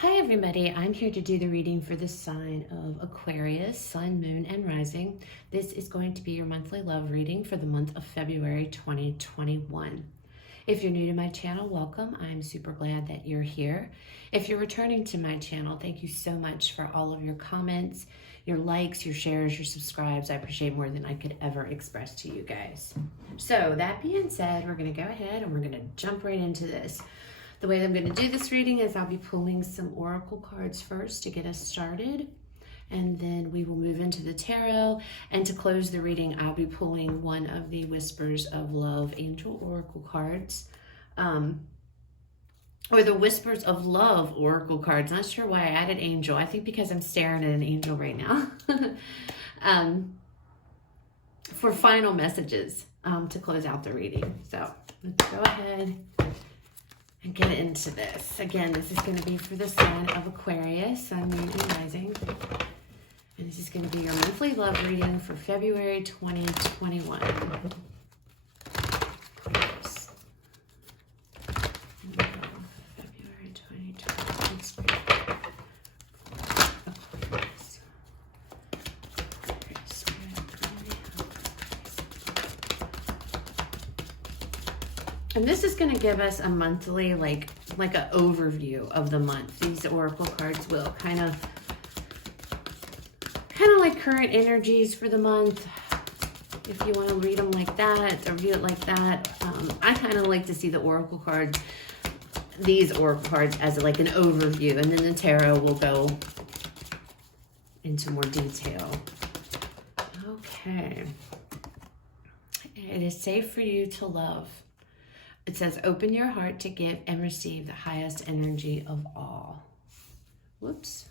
Hi everybody, I'm here to do the reading for the sign of Aquarius, Sun, Moon, and Rising. This is going to be your monthly love reading for the month of February 2021. If you're new to my channel, welcome. I'm super glad that you're here. If you're returning to my channel, thank you so much for all of your comments, your likes, your shares, your subscribes. I appreciate more than I could ever express to you guys. So that being said, we're going to go ahead and we're going to jump right into this. The way that I'm going to do this reading is I'll be pulling some oracle cards first to get us started, and then we will move into the tarot. And to close the reading, I'll be pulling one of the Whispers of Love Angel Oracle cards, or the Whispers of Love Oracle cards. Not sure why I added angel. I think because I'm staring at an angel right now. For final messages to close out the reading. So let's go ahead and get into this. Again, this is going to be for the sign of Aquarius, Sun, Moon, and Rising. And this is going to be your monthly love reading for February 2021. Aquarius. February 2021. Aquarius. And this is going to give us a monthly, like an overview of the month. These oracle cards will kind of like current energies for the month. If you want to read them like that or view it like that, I kind of like to see the oracle cards, these oracle cards, as like an overview, and then the tarot will go into more detail. Okay. It is safe for you to love. It says, open your heart to give and receive the highest energy of all. Whoops.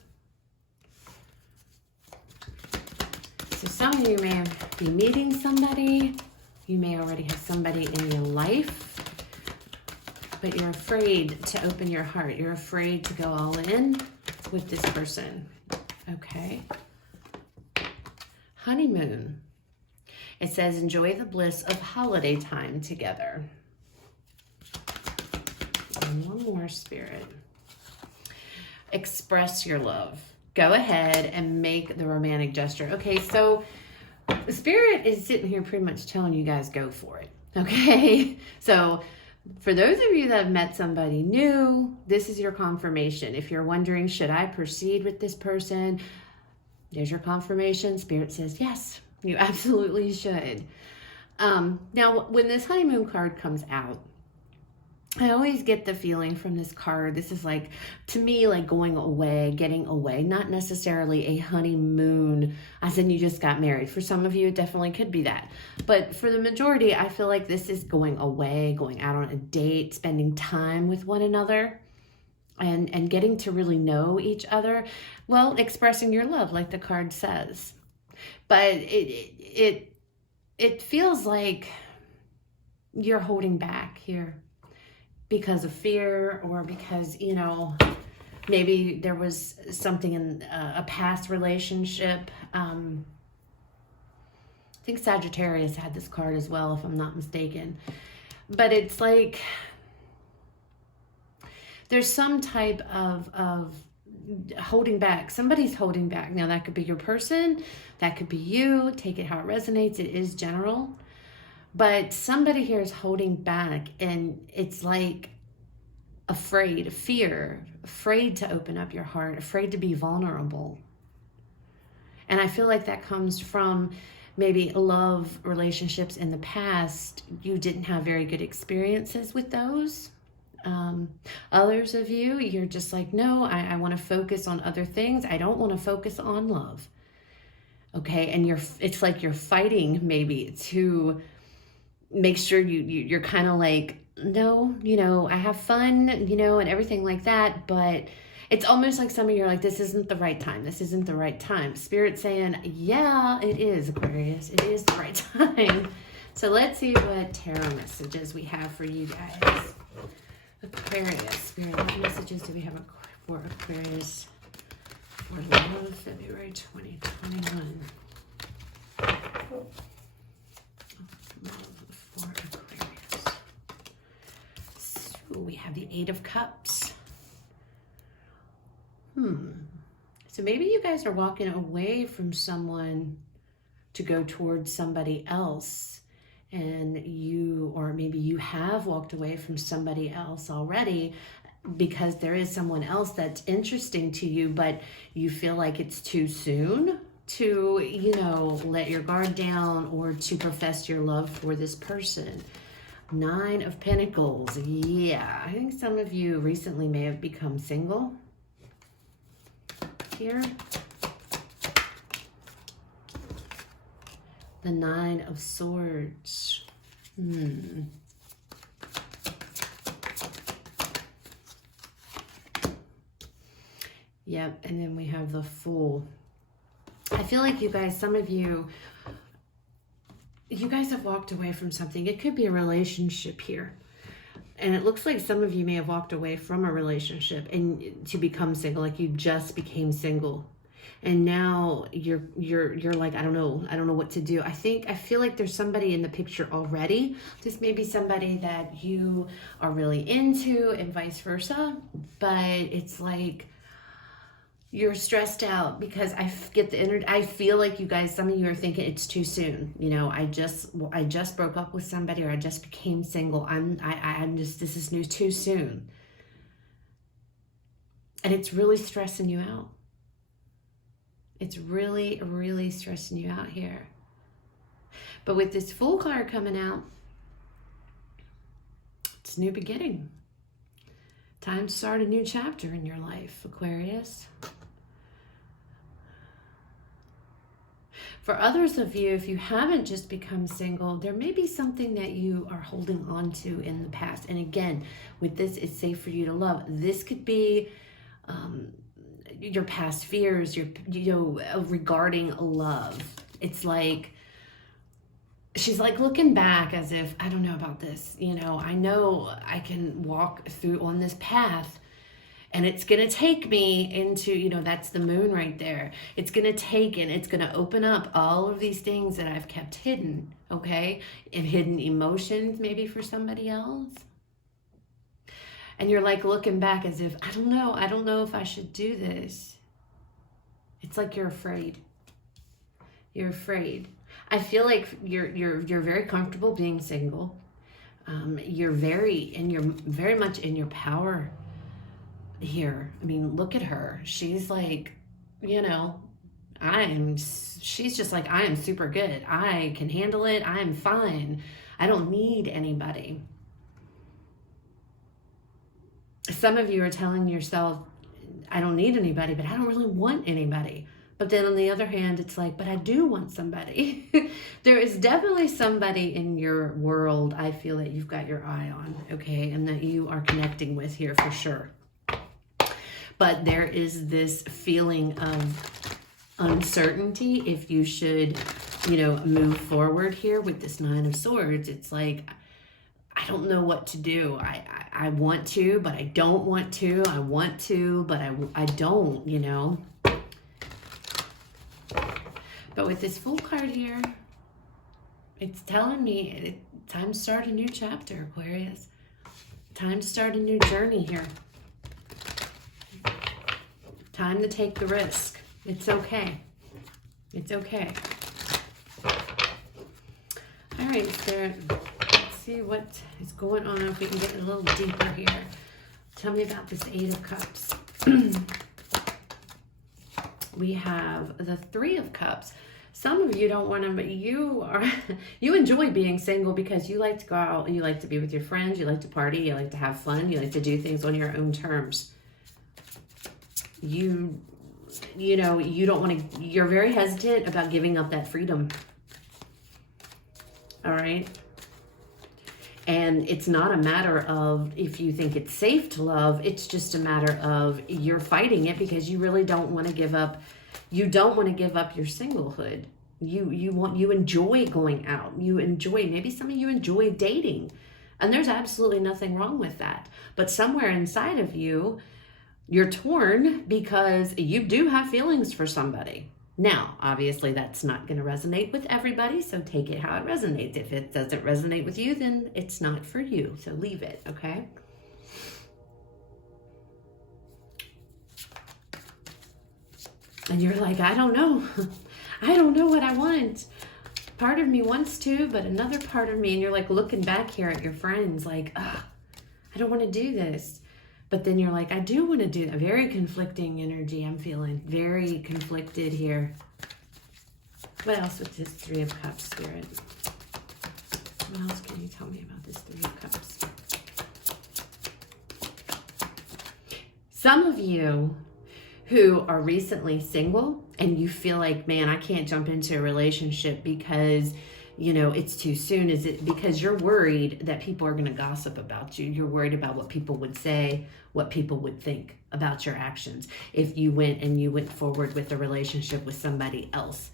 So some of you may be meeting somebody. You may already have somebody in your life, but you're afraid to open your heart. You're afraid to go all in with this person. Okay. Honeymoon. It says, enjoy the bliss of holiday time together. And one more, Spirit. Express your love. Go ahead and make the romantic gesture. Okay, so Spirit is sitting here pretty much telling you guys go for it. Okay, so for those of you that have met somebody new, this is your confirmation. If you're wondering, should I proceed with this person? There's your confirmation. Spirit says, yes, you absolutely should. Now, when this honeymoon card comes out, I always get the feeling from this card, this is like, to me, like going away, getting away, not necessarily a honeymoon, as in you just got married. For some of you, it definitely could be that. But for the majority, I feel like this is going away, going out on a date, spending time with one another, and getting to really know each other. Well, expressing your love, like the card says. But it feels like you're holding back here, because of fear, or because, you know, maybe there was something in a past relationship. I think Sagittarius had this card as well, if I'm not mistaken. But it's like there's some type of holding back. Somebody's holding back. Now, that could be your person. That could be you. Take it how it resonates. It is general. But somebody here is holding back, and it's like afraid, fear, afraid to open up your heart, afraid to be vulnerable. And I feel like that comes from maybe love relationships in the past. You didn't have very good experiences with those. Others of you, you're just like, no, I want to focus on other things. I don't want to focus on love. Okay, and it's like you're fighting maybe to make sure you're kind of like, no, you know, I have fun, you know, and everything like that. But it's almost like some of you are like, this isn't the right time. This isn't the right time. Spirit saying, yeah, it is, Aquarius. It is the right time. So let's see what tarot messages we have for you guys. Aquarius, Spirit, what messages do we have for Aquarius for love, February 2021? For Aquarius. So we have the Eight of Cups, So maybe you guys are walking away from someone to go towards somebody else, and or maybe you have walked away from somebody else already because there is someone else that's interesting to you, but you feel like it's too soon to, let your guard down or to profess your love for this person. 9 of Pentacles. Yeah, I think some of you recently may have become single here. The 9 of Swords. Yep, and then we have the Fool. I feel like you guys, some of you guys have walked away from something. It could be a relationship here. And it looks like some of you may have walked away from a relationship and to become single, like you just became single. And now you're like, I don't know what to do. I feel like there's somebody in the picture already. This may be somebody that you are really into and vice versa. But it's like you're stressed out because I get the energy. I feel like you guys, some of you are thinking it's too soon. I just broke up with somebody, or I just became single. This is new, too soon. And it's really stressing you out. It's really, really stressing you out here. But with this Fool card coming out, it's a new beginning. Time to start a new chapter in your life, Aquarius. For others of you, if you haven't just become single, there may be something that you are holding on to in the past. And again, with this, it's safe for you to love. This could be your past fears, regarding love. It's like, she's like looking back as if, I don't know about this. I know I can walk through on this path, and it's going to take me into, that's the moon right there. It's going to take, and it's going to open up all of these things that I've kept hidden, okay? And hidden emotions maybe for somebody else. And you're like looking back as if, I don't know if I should do this. It's like you're afraid. You're afraid. I feel like you're very comfortable being single. You're very much in your power here. I mean, look at her. She's like, she's just like, I am super good. I can handle it. I am fine. I don't need anybody. Some of you are telling yourself, I don't need anybody, but I don't really want anybody. But then on the other hand, it's like, but I do want somebody. There is definitely somebody in your world, I feel that you've got your eye on, okay? And that you are connecting with here for sure. But there is this feeling of uncertainty if you should, move forward here with this 9 of Swords. It's like, I don't know what to do. I want to, but I don't want to. I want to, but I don't, But with this Fool card here, it's telling me time to start a new chapter, Aquarius. Time to start a new journey here. Time to take the risk. It's okay. It's okay. All right, Spirit. Let's see what is going on. If we can get a little deeper here. Tell me about this 8 of Cups. We have the 3 of Cups. Some of you don't want to, but you enjoy being single because you like to go out, you like to be with your friends, you like to party, you like to have fun, you like to do things on your own terms. You don't want to, you're very hesitant about giving up that freedom. All right. And it's not a matter of if you think it's safe to love, it's just a matter of you're fighting it because you really don't want to give up. You don't want to give up your singlehood. You enjoy going out. You enjoy, maybe some of you enjoy dating. And there's absolutely nothing wrong with that. But somewhere inside of you, you're torn because you do have feelings for somebody. Now, obviously, that's not going to resonate with everybody, so take it how it resonates. If it doesn't resonate with you, then it's not for you, so leave it, okay? And you're like, I don't know. I don't know what I want. Part of me wants to, but another part of me, and you're like looking back here at your friends like, I don't want to do this. But then you're like, I do want to do that. Very conflicting energy I'm feeling. Very conflicted here. What else with this Three of Cups, Spirit? What else can you tell me about this Three of Cups? Some of you who are recently single and you feel like, man, I can't jump into a relationship because, you know, it's too soon. Is it because you're worried that people are going to gossip about you? You're worried about what people would say, what people would think about your actions if you went forward with a relationship with somebody else.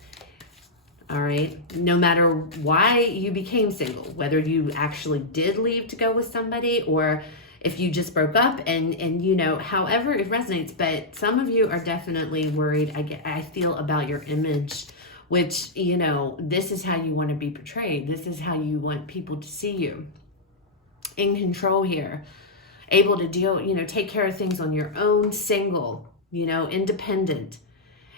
All right. No matter why you became single, whether you actually did leave to go with somebody or if you just broke up and you know, however it resonates, but some of you are definitely worried, I feel, about your image, which, you know, this is how you want to be portrayed. This is how you want people to see you. In control here, able to deal, you know, take care of things on your own, single, you know, independent.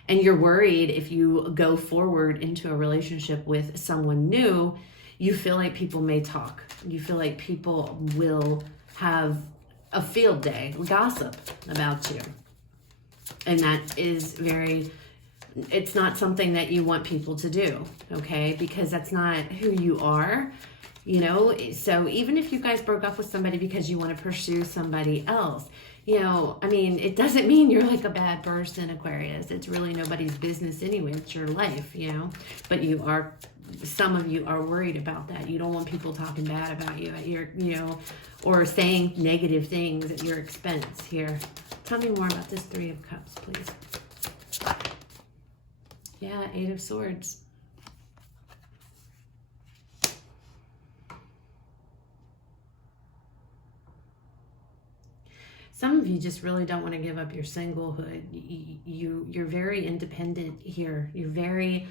And you're worried if you go forward into a relationship with someone new, you feel like people may talk. You feel like people will have a field day, gossip about you. And that is it's not something that you want people to do, okay? Because that's not who you are, you know? So even if you guys broke up with somebody because you want to pursue somebody else, you know, I mean, it doesn't mean you're like a bad person, Aquarius. It's really nobody's business anyway. It's your life, you know? But some of you are worried about that. You don't want people talking bad about you at your, you know, or saying negative things at your expense here. Tell me more about this Three of Cups, please. Yeah, Eight of Swords. Some of you just really don't want to give up your singlehood. You're very independent here. You're very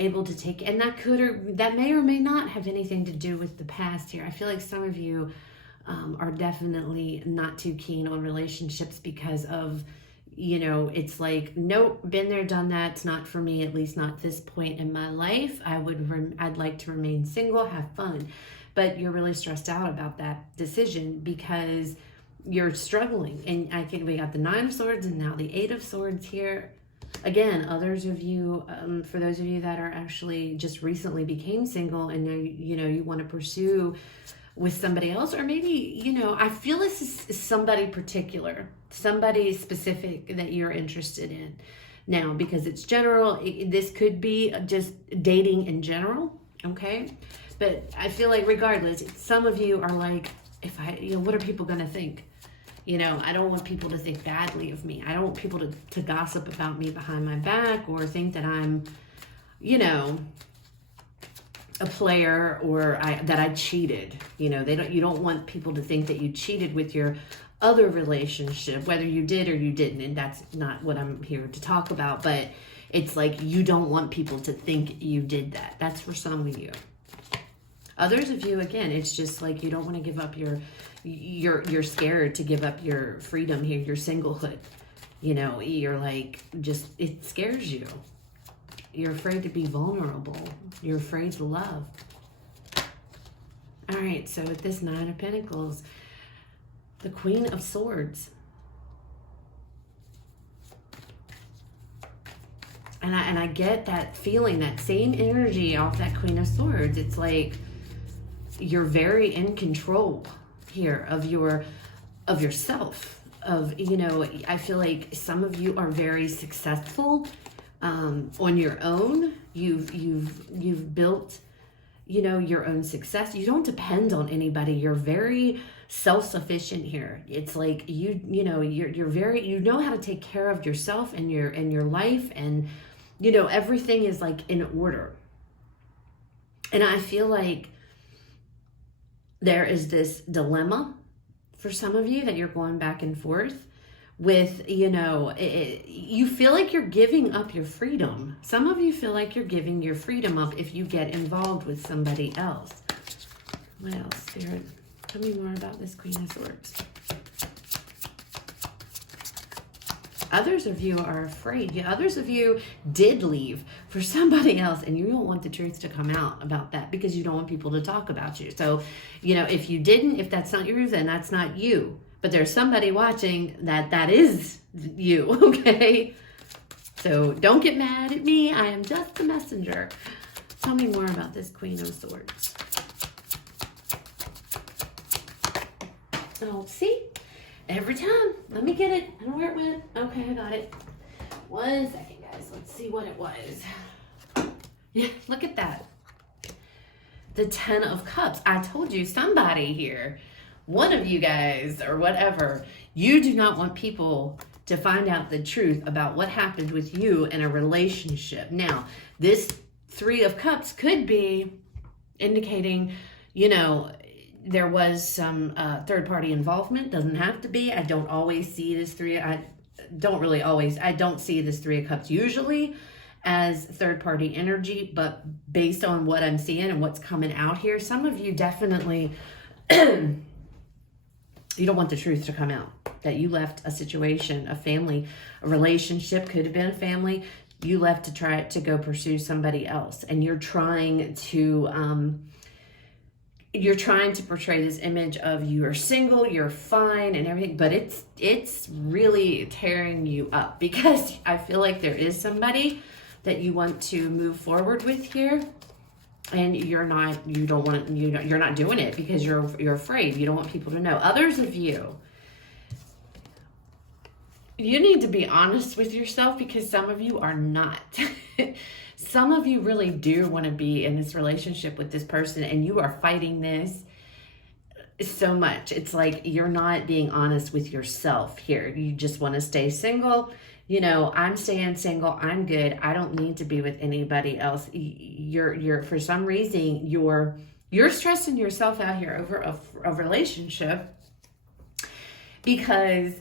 able to take, and that may or may not have anything to do with the past here. I feel like some of you are definitely not too keen on relationships because of, you know, it's like, nope, been there, done that. It's not for me, at least not at this point in my life. I'd like to remain single, have fun. But you're really stressed out about that decision because you're struggling. And I think we got the Nine of Swords and now the Eight of Swords here. Again, others of you, for those of you that are actually just recently became single and now, you know, you want to pursue with somebody else, or maybe, you know, I feel this is somebody particular, somebody specific that you're interested in now, because it's general. This could be just dating in general, okay? But I feel like regardless, some of you are like, you know, what are people going to think? You know, I don't want people to think badly of me. I don't want people to gossip about me behind my back or think that I'm, you know, a player or that I cheated. You know, you don't want people to think that you cheated with your other relationship, whether you did or you didn't. And that's not what I'm here to talk about. But it's like you don't want people to think you did that. That's for some of you. Others of you, again, it's just like you don't want to give up you're scared to give up your freedom here, your singlehood. You know, you're like, it scares you. You're afraid to be vulnerable. You're afraid to love. All right, so with this Nine of Pentacles, the Queen of Swords. And I get that feeling, that same energy off that Queen of Swords. It's like you're very in control here of yourself. You know, I feel like some of you are very successful on your own. You've built, you know, your own success. You don't depend on anybody. You're very self-sufficient here. It's like you know, you know how to take care of yourself and your life, and you know, everything is like in order. And I feel like there is this dilemma for some of you that you're going back and forth with, you know, you feel like you're giving up your freedom. Some of you feel like you're giving your freedom up if you get involved with somebody else. What else, Spirit? Tell me more about this Queen of Swords. Others of you are afraid. Others of you did leave for somebody else, and you don't want the truth to come out about that because you don't want people to talk about you. So, if you didn't, if that's not you, then that's not you. But there's somebody watching that is you, okay? So don't get mad at me. I am just the messenger. Tell me more about this Queen of Swords. Oh, see? Every time. Let me get it. I don't know where it went. Okay, I got it. 1 second, guys. Let's see what it was. Yeah, look at that. The 10 of Cups. I told you, somebody here, one of you guys or whatever, you do not want people to find out the truth about what happened with you in a relationship. Now, this 3 of Cups could be indicating, there was some third-party involvement. Doesn't have to be. I don't always see this 3. I don't see this 3 of Cups usually as third-party energy, but based on what I'm seeing and what's coming out here, some of you definitely, you don't want the truth to come out. That you left a situation, a family, a relationship, could have been a family. You left to try to go pursue somebody else, and you're trying to portray this image of you are single, you're fine and everything, but it's really tearing you up because I feel like there is somebody that you want to move forward with here, and you're not doing it because you're afraid. You don't want people to know. Others of you need to be honest with yourself because some of you are not. Some of you really do want to be in this relationship with this person, and you are fighting this so much. It's like you're not being honest with yourself here. You just want to stay single. I'm staying single. I'm good. I don't need to be with anybody else. You're for some reason, you're stressing yourself out here over a relationship because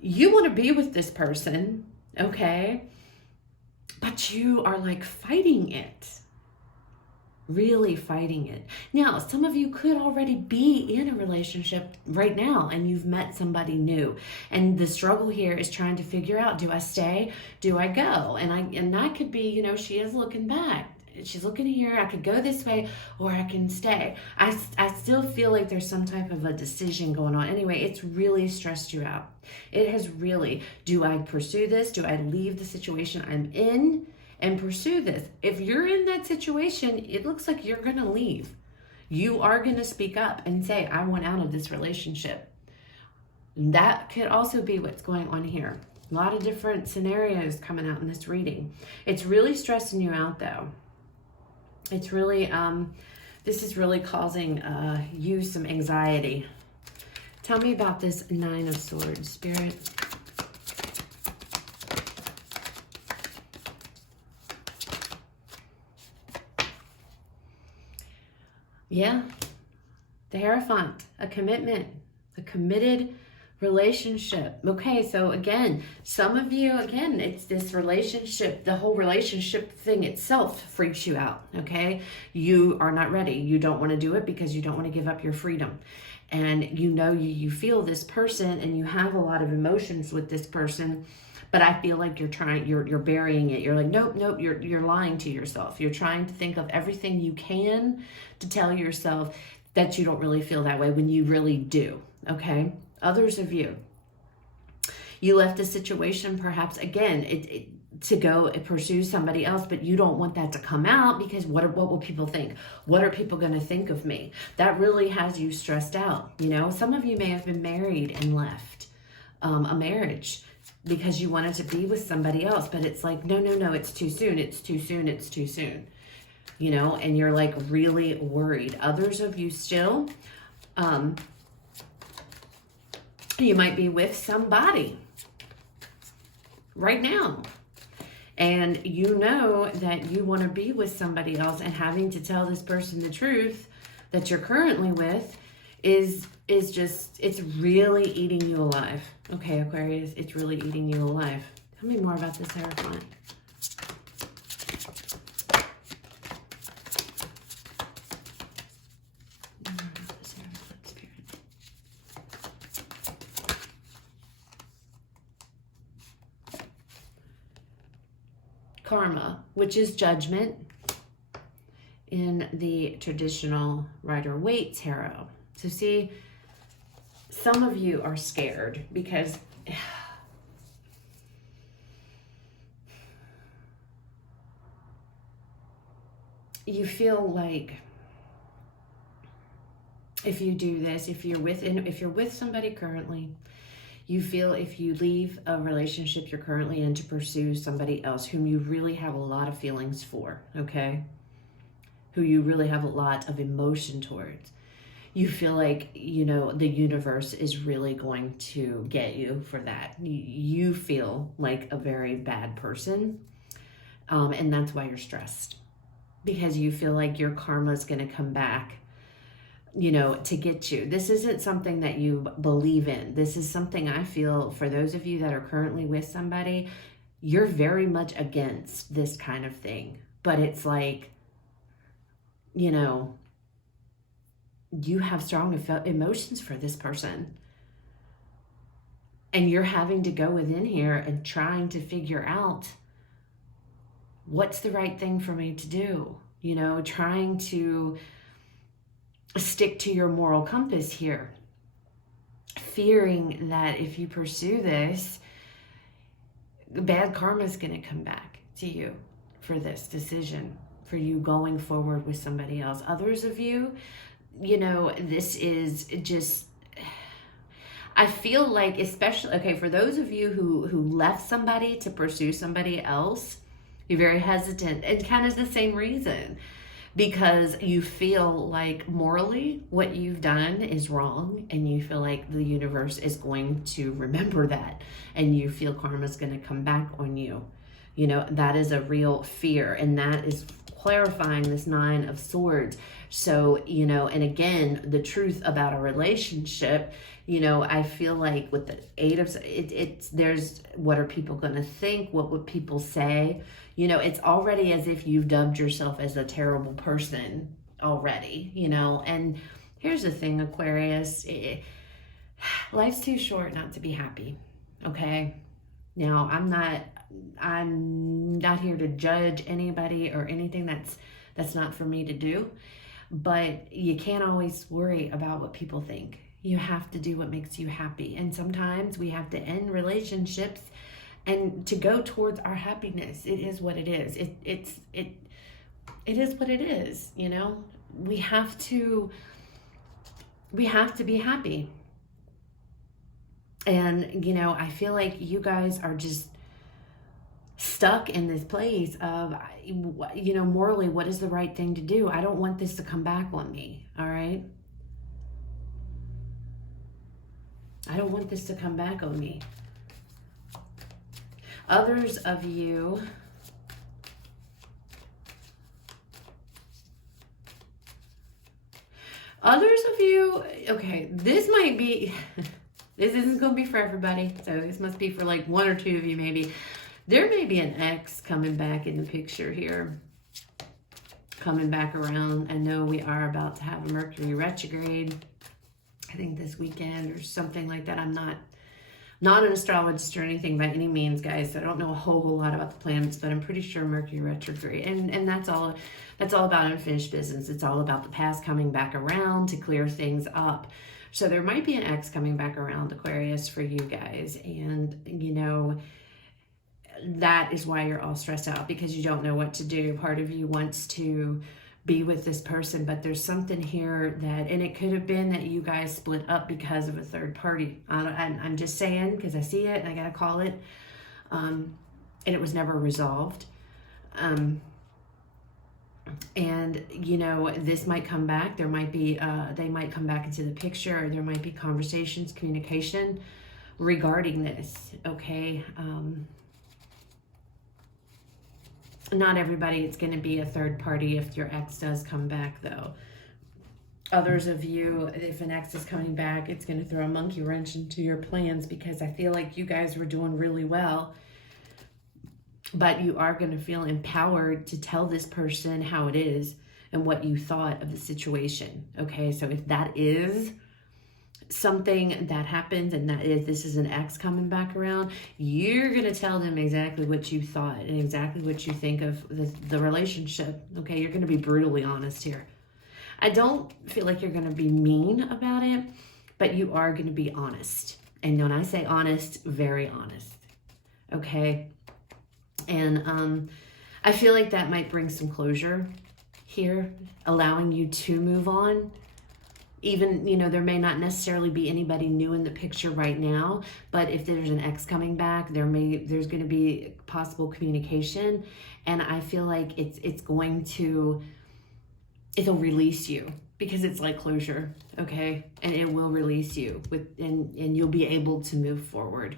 you want to be with this person, okay? But you are like fighting it. Really fighting it. Now, some of you could already be in a relationship right now and you've met somebody new. And the struggle here is trying to figure out, do I stay? Do I go? And that could be, she is looking back. She's looking here. I could go this way or I can stay. I still feel like there's some type of a decision going on. Anyway, it's really stressed you out. It has really. Do I pursue this? Do I leave the situation I'm in and pursue this? If you're in that situation, it looks like you're going to leave. You are going to speak up and say, I want out of this relationship. That could also be what's going on here. A lot of different scenarios coming out in this reading. It's really stressing you out though. It's really, this is really causing you some anxiety. Tell me about this 9 of Swords, Spirit. Yeah, the Hierophant, a commitment, a committed relationship. Okay, so again, some of you, it's this relationship, the whole relationship thing itself freaks you out, okay? You are not ready. You don't want to do it because you don't want to give up your freedom. And you feel this person and you have a lot of emotions with this person, but I feel like you're burying it. You're like, nope, you're lying to yourself. You're trying to think of everything you can to tell yourself that you don't really feel that way when you really do, okay? Others of you left a situation, perhaps again, to go pursue somebody else, but you don't want that to come out because what will people think? What are people going to think of me? That really has you stressed out. Some of you may have been married and left a marriage because you wanted to be with somebody else, but it's like, no, it's too soon. It's too soon. It's too soon. And you're like really worried. Others of you still, you might be with somebody right now. And you know that you want to be with somebody else, and having to tell this person the truth that you're currently with is just, it's really eating you alive. Okay, Aquarius, it's really eating you alive. Tell me more about this Hierophant. Karma, which is judgment in the traditional Rider-Waite tarot. So see, some of you are scared because you feel like if you do this, if you're with somebody currently, you feel if you leave a relationship you're currently in to pursue somebody else whom you really have a lot of feelings for, okay? Who you really have a lot of emotion towards. You feel like, you know, the universe is really going to get you for that. You feel like a very bad person. And that's why you're stressed. Because you feel like your karma is going to come back, you know, to get you. This isn't something that you believe in. This is something I feel for those of you that are currently with somebody, you're very much against this kind of thing. But it's like, you know, you have strong emotions for this person. And you're having to go within here and trying to figure out what's the right thing for me to do. You know, trying to stick to your moral compass here. Fearing that if you pursue this, bad karma is going to come back to you for this decision, for you going forward with somebody else. Others of you, you know, this is just, I feel like, especially, okay, for those of you who left somebody to pursue somebody else, you're very hesitant, and kind of the same reason, because you feel like morally what you've done is wrong, and you feel like the universe is going to remember that, and you feel karma is going to come back on you. You know, that is a real fear, and that is clarifying this Nine of Swords. So, you know, and again, the truth about a relationship, you know, I feel like with the Eight of, there's, what are people going to think? What would people say? You know, it's already as if you've dubbed yourself as a terrible person already, you know. And here's the thing, Aquarius, life's too short not to be happy, okay? Now, I'm not here to judge anybody or anything. That's not for me to do. But you can't always worry about what people think. You have to do what makes you happy. And sometimes we have to end relationships and to go towards our happiness. It is what it is. It is what it is, you know? We have to be happy. And, you know, I feel like you guys are just stuck in this place of, you know, morally, what is the right thing to do? I don't want this to come back on me, all right? I don't want this to come back on me. Others of you, okay, this might be, this isn't going to be for everybody, so this must be for like one or two of you maybe. There may be an ex coming back in the picture here, coming back around. I know we are about to have a Mercury retrograde, I think this weekend or something like that. I'm not an astrologist or anything by any means, guys, so I don't know a whole lot about the planets, but I'm pretty sure Mercury retrograde, and that's all about unfinished business. It's all about the past coming back around to clear things up. So there might be an ex coming back around, Aquarius, for you guys, and you know, that is why you're all stressed out, because you don't know what to do. Part of you wants to be with this person, but there's something here that, and it could have been that you guys split up because of a third party. I'm just saying, because I see it and I gotta call it, and it was never resolved. And you know, this might come back. There might be, they might come back into the picture, or there might be conversations, communication regarding this, okay? Not everybody, it's going to be a third party if your ex does come back, though. Others of you, if an ex is coming back, it's going to throw a monkey wrench into your plans, because I feel like you guys were doing really well. But you are going to feel empowered to tell this person how it is and what you thought of the situation. Okay, so if that is something that happens, and that is, this is an ex coming back around, you're going to tell them exactly what you thought and exactly what you think of the relationship. Okay, you're going to be brutally honest here. I don't feel like you're going to be mean about it, but you are going to be honest. And when I say honest, very honest. Okay. And I feel like that might bring some closure here, allowing you to move on. Even, you know, there may not necessarily be anybody new in the picture right now, but if there's an ex coming back, there's going to be possible communication. And I feel like it'll release you, because it's like closure, okay? And it will release you and you'll be able to move forward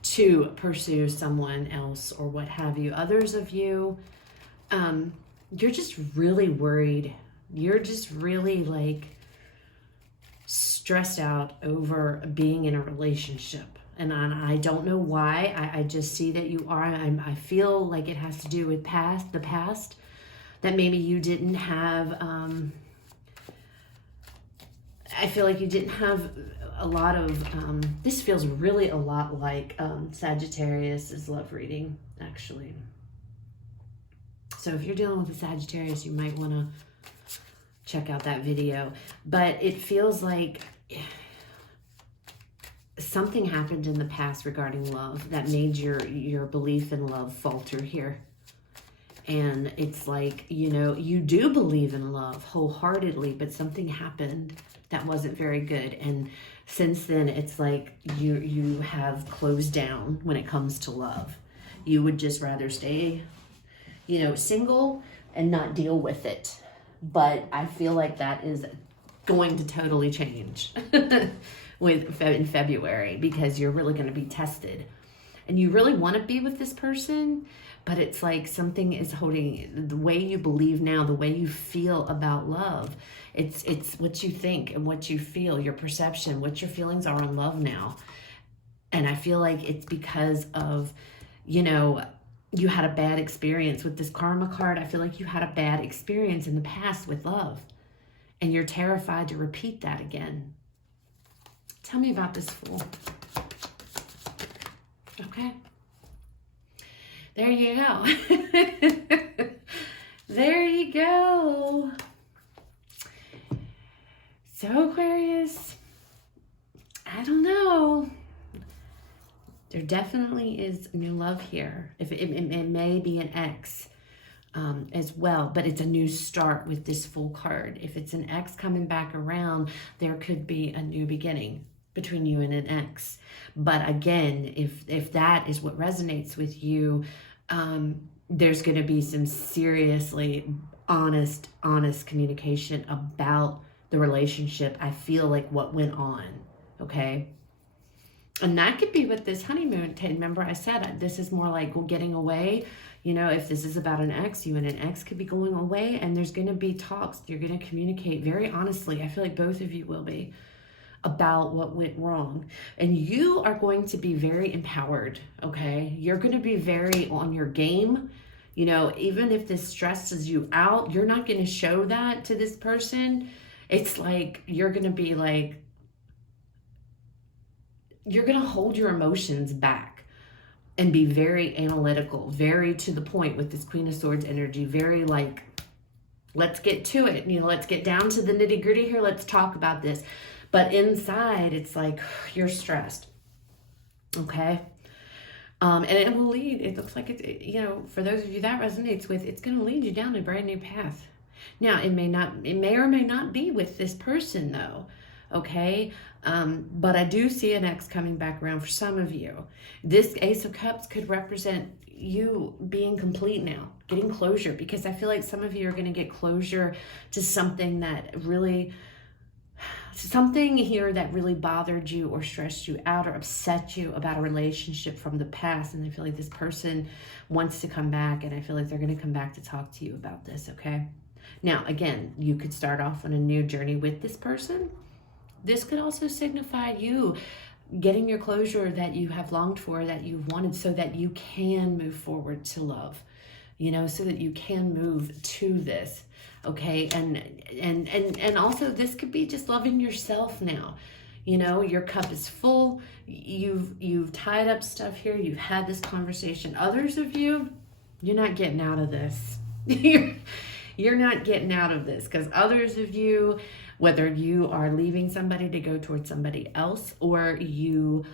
to pursue someone else or what have you. Others of you, you're just really worried. You're just really like stressed out over being in a relationship. And I don't know why. I just see that you are. I feel like it has to do with the past, that maybe you didn't have, I feel like you didn't have a lot of, this feels really a lot like Sagittarius's love reading, actually. So if you're dealing with a Sagittarius, you might want to check out that video. But it feels like something happened in the past regarding love that made your belief in love falter here. And it's like, you know, you do believe in love wholeheartedly, but something happened that wasn't very good. And since then, it's like you have closed down when it comes to love. You would just rather stay, you know, single and not deal with it. But I feel like that is going to totally change in February, because you're really going to be tested. And you really want to be with this person, but it's like something is holding the way you believe now, the way you feel about love. It's what you think and what you feel, your perception, what your feelings are on love now. And I feel like it's because of, you know, you had a bad experience with this karma card. I feel like you had a bad experience in the past with love, and you're terrified to repeat that again. Tell me about this Fool. Okay. There you go. There you go. So Aquarius, I don't know. There definitely is new love here. If it may be an ex as well, but it's a new start with this Fool card. If it's an ex coming back around, there could be a new beginning between you and an ex. But again, if that is what resonates with you, there's going to be some seriously honest communication about the relationship. I feel like what went on, okay? And that could be with this honeymoon. Remember I said this is more like getting away. You know, if this is about an ex, you and an ex could be going away, and there's going to be talks. You're going to communicate very honestly. I feel like both of you will be, about what went wrong. And you are going to be very empowered, okay? You're going to be very on your game. You know, even if this stresses you out, you're not going to show that to this person. It's like you're going to be like, you're going to hold your emotions back and be very analytical, very to the point with this Queen of Swords energy, very like, let's get to it. You know, let's get down to the nitty gritty here. Let's talk about this. But inside, it's like you're stressed, okay? And it will lead, it looks like it's, you know, for those of you that resonates with, it's going to lead you down a brand new path. Now, it may or may not be with this person though, okay? But I do see an ex coming back around for some of you. This Ace of Cups could represent you being complete now, getting closure, because I feel like some of you are going to get closure to something that really, something here that really bothered you or stressed you out or upset you about a relationship from the past. And I feel like this person wants to come back, and I feel like they're going to come back to talk to you about this, okay? Now, again, you could start off on a new journey with this person. This could also signify you getting your closure that you have longed for, that you've wanted, so that you can move forward to love, you know, so that you can move to this. Okay, and also this could be just loving yourself now. You know, your cup is full. You've tied up stuff here. You've had this conversation. Others of you, you're not getting out of this. You're not getting out of this, because others of you, whether you are leaving somebody to go towards somebody else, or you're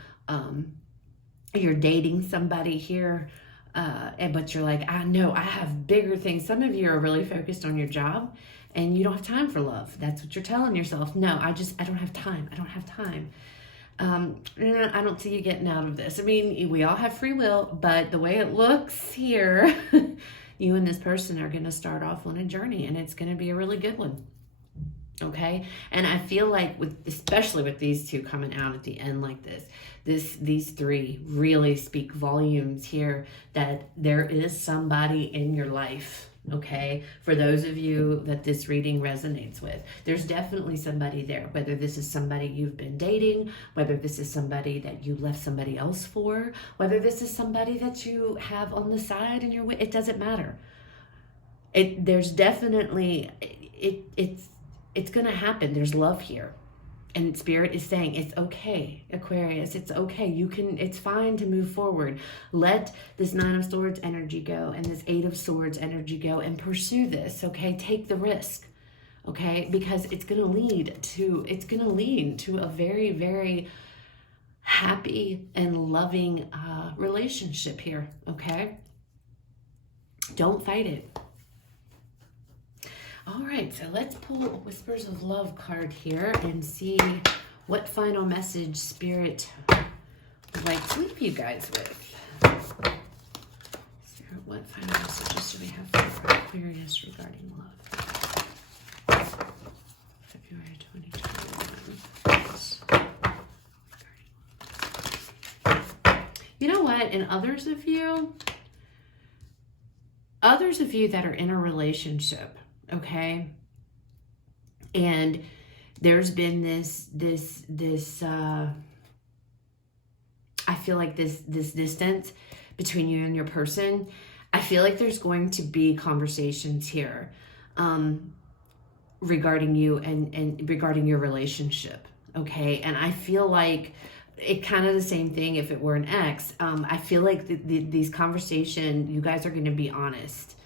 dating somebody here, but you're like, I know I have bigger things. Some of you are really focused on your job and you don't have time for love. That's what you're telling yourself. No, I don't have time. I don't have time. I don't see you getting out of this. I mean, we all have free will, but the way it looks here, you and this person are going to start off on a journey, and it's going to be a really good one. Okay. And I feel like especially with these two coming out at the end like these three really speak volumes here, that there is somebody in your life. Okay. For those of you that this reading resonates with, there's definitely somebody there, whether this is somebody you've been dating, whether this is somebody that you left somebody else for, whether this is somebody that you have on the side and it doesn't matter. There's definitely, it's going to happen. There's love here. And Spirit is saying, it's okay, Aquarius. It's okay. It's fine to move forward. Let this 9 of Swords energy go and this 8 of Swords energy go and pursue this. Okay. Take the risk. Okay. Because it's going to lead to a very, very happy and loving relationship here. Okay. Don't fight it. All right, so let's pull a Whispers of Love card here and see what final message Spirit would like to leave you guys with. Spirit, what final messages do we have for Aquarius regarding love? February 2021. You know what? And others of you that are in a relationship, okay, and there's been this I feel like this distance between you and your person. I feel like there's going to be conversations here regarding you and regarding your relationship, okay? And I feel like it kind of the same thing if it were an ex. I feel like these conversations, you guys are going to be honest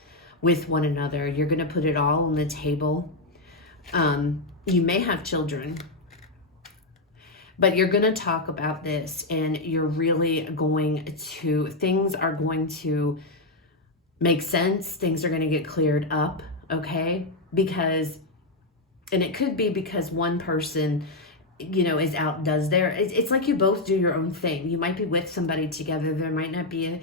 with one another. You're going to put it all on the table. You may have children, but you're going to talk about this, and you're really things are going to make sense. Things are going to get cleared up, okay? And it could be because one person, is out, it's like you both do your own thing. You might be with somebody together. There might not be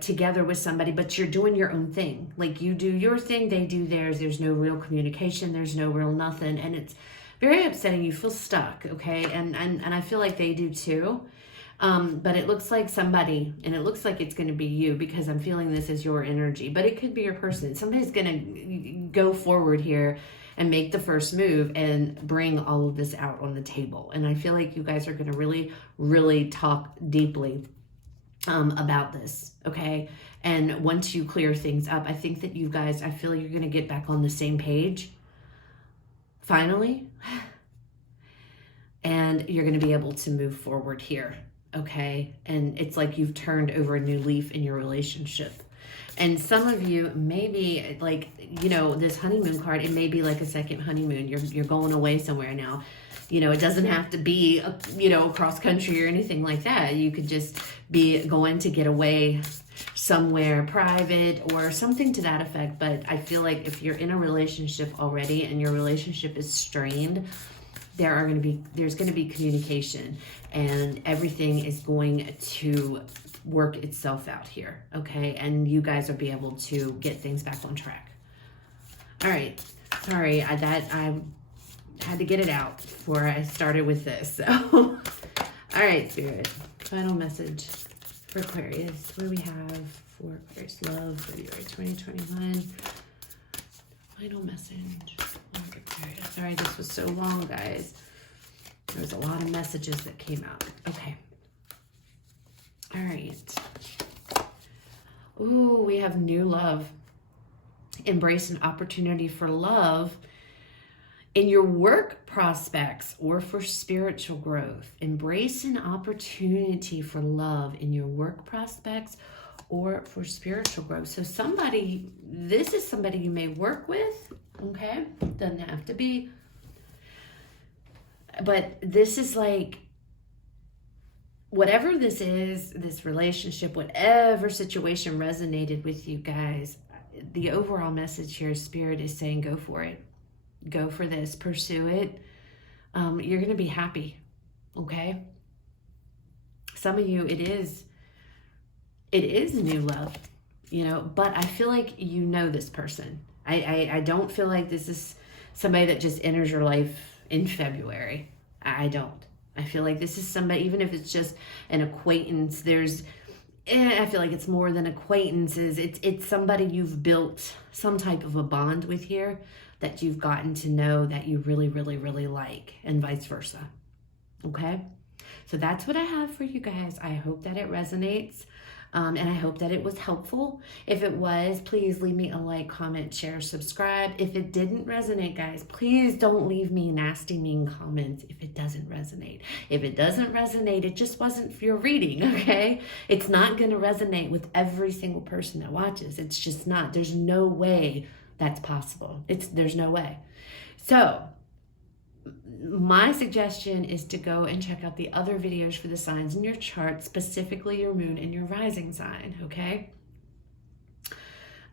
together with somebody, but you're doing your own thing. Like, you do your thing, they do theirs. There's no real communication. There's no real nothing. And it's very upsetting. You feel stuck. Okay. And I feel like they do too. But it looks like somebody, and it looks like it's going to be you, because I'm feeling this as your energy, but it could be your person. Somebody's going to go forward here and make the first move and bring all of this out on the table. And I feel like you guys are going to really, really talk deeply about this, okay? And once you clear things up, I think that you guys, I feel like you're going to get back on the same page, finally, and you're going to be able to move forward here, okay? And it's like you've turned over a new leaf in your relationship. And some of you, maybe like, this honeymoon card, it may be like a second honeymoon. You're going away somewhere now. It doesn't have to be, cross country or anything like that. You could just be going to get away somewhere private or something to that effect. But I feel like if you're in a relationship already and your relationship is strained, there's going to be communication, and everything is going to work itself out here. Okay. And you guys will be able to get things back on track. All right. Sorry, I had to get it out before I started with this. So, all right, Spirit, final message for Aquarius. What do we have for Aquarius love, February 2021? Final message for Aquarius. Sorry, this was so long, guys. There was a lot of messages that came out. Okay. All right. Ooh, we have new love. Embrace an opportunity for love In your work prospects or for spiritual growth, embrace an opportunity for love in your work prospects or for spiritual growth. So this is somebody you may work with, okay? Doesn't have to be. But this is like, whatever this is, this relationship, whatever situation resonated with you guys, the overall message here, Spirit is saying, go for it. Go for this, pursue it. You're going to be happy, okay? Some of you, it is new love, but I feel like you know this person. I don't feel like this is somebody that just enters your life in February. I don't. I feel like this is somebody, even if it's just an acquaintance, I feel like it's more than acquaintances. It's somebody you've built some type of a bond with here, that you've gotten to know, that you really, really, really like, and vice versa. Okay? So that's what I have for you guys. I hope that it resonates, and I hope that it was helpful. If it was, please leave me a like, comment, share, subscribe. If it didn't resonate, guys, please don't leave me nasty, mean comments if it doesn't resonate. If it doesn't resonate, it just wasn't for your reading, okay? It's not going to resonate with every single person that watches. It's just not. There's no way that's possible. There's no way. So my suggestion is to go and check out the other videos for the signs in your chart, specifically your moon and your rising sign, okay?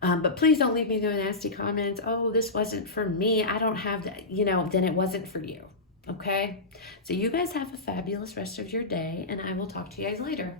But please don't leave me no nasty comments. Oh, this wasn't for me. I don't have that, then it wasn't for you, okay? So you guys have a fabulous rest of your day, and I will talk to you guys later.